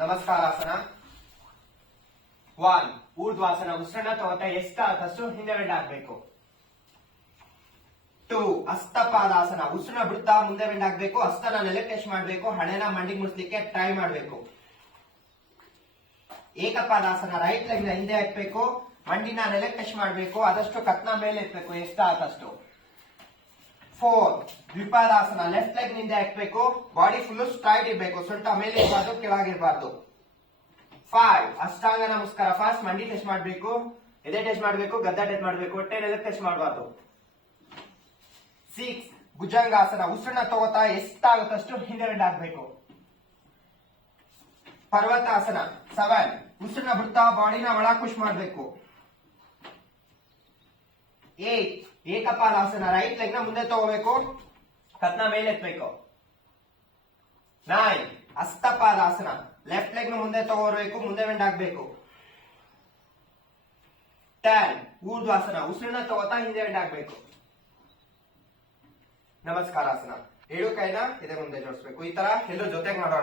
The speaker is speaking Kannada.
ನಮಸ್ಕಾರಾಸನ. 1 ಊರ್ಧ್ವಾಸನ. ಉಸಿರನ್ನ ತಗೋತಾ ಎಷ್ಟಾದಷ್ಟು ಹಿಂದೆ ಬೆಂಡ್ ಆಗ್ಬೇಕು. 2 ಹಸ್ತಪಾದಾಸನ. ಉಸಿರನ್ನ ಬಿಡ್ತಾ ಮುಂದೆ ಬೆಂಡ್ ಆಗ್ಬೇಕು. ಹಸ್ತನ ನೆಲಕ್ಕೆ ಟಚ್ ಮಾಡ್ಬೇಕು. ಹಣೆನ ಮಂಡಿಗೆ ಮುಟ್ಲಿಕ್ಕೆ ಟ್ರೈ ಮಾಡ್ಬೇಕು. ಏಕಪಾದಾಸನ. ರೈಟ್ ಲೆಗ್ ನ ಹಿಂದೆ ಹಾಕ್ಬೇಕು. ಮಂಡಿನ ನೆಲಕ್ಕೆ ಟಚ್ ಮಾಡ್ಬೇಕು. ಆದಷ್ಟು ಕತ್ನ ಮೇಲೆ ಎತ್ತಬೇಕು ಎಷ್ಟಾದಷ್ಟು. 4 ದ್ವಿಪಾದಾಸನ. ಲೆಫ್ಟ್ ಲೆಗ್ ನಿಂದ ಹಾಕ್ಬೇಕು. ಬಾಡಿ ಫುಲ್ ಸ್ಟ್ರೈಟ್ ಇರಬೇಕು. ಸೊಂಟ ಮೇಲೆ ಇರಬಾರ್ದು, ಕೆಳಗಿರಬಾರ್ದು. 5 ಅಷ್ಟಾಂಗ ನಮಸ್ಕಾರ. ಫಾಸ್ಟ್ ಮಂಡಿ ಟಚ್ ಮಾಡ್ಬೇಕು, ಎದೆ ಟಚ್ ಮಾಡ್ಬೇಕು, ಗದ್ದ ಟಚ್ ಮಾಡ್ಬೇಕು, ಹೊಟ್ಟೆ ನೆಲಕ್ಕೆ ಟಚ್ ಮಾಡಬಾರ್ದು. 6 ಭುಜಂಗಾಸನ. ಉಸಿರನ್ನ ತಗೋತಾ ಎಷ್ಟಾಗುತ್ತಷ್ಟು ಹಿಂದೆ ಬೆಂಡ್ ಆಗ್ಬೇಕು. ಪರ್ವತಾಸನ. 7 ಉಸಿರನ್ನ ಬಿಡ್ತಾ ಬಾಡಿನ ಒಳ ಪುಷ್ ಮಾಡ್ಬೇಕು. 8 ಏಕಪಾದಾಸನ. ರೈಟ್ ಲೆಗ್ ನ ಮುಂದೆ ತಗೋಬೇಕು, ಕತ್ನ ಮೇಲೆ ಎತ್ತಬೇಕು. 9 ಹಸ್ತಪಾದಾಸನ. ಲೆಫ್ಟ್ ಲೆಗ್ ನ ಮುಂದೆ ತಗೋಬೇಕು, ಮುಂದೆ ಬೆಂಡ್ ಆಗ್ಬೇಕು. 10 ಊರ್ಧ್ವಾಸನ. ಉಸಿರನ್ನ ತಗೋತಾ ಹಿಂದೆ ಬೆಂಡ್ ಆಗ್ಬೇಕು. ನಮಸ್ಕಾರಾಸನ. 7 ಕೈನ ಎದೆ ಮುಂದೆ ಜೋಡಿಸ್ಬೇಕು. ಈ ತರ ಎಲ್ಲರೂ ಜೊತೆಗೆ ಮಾಡೋಣ.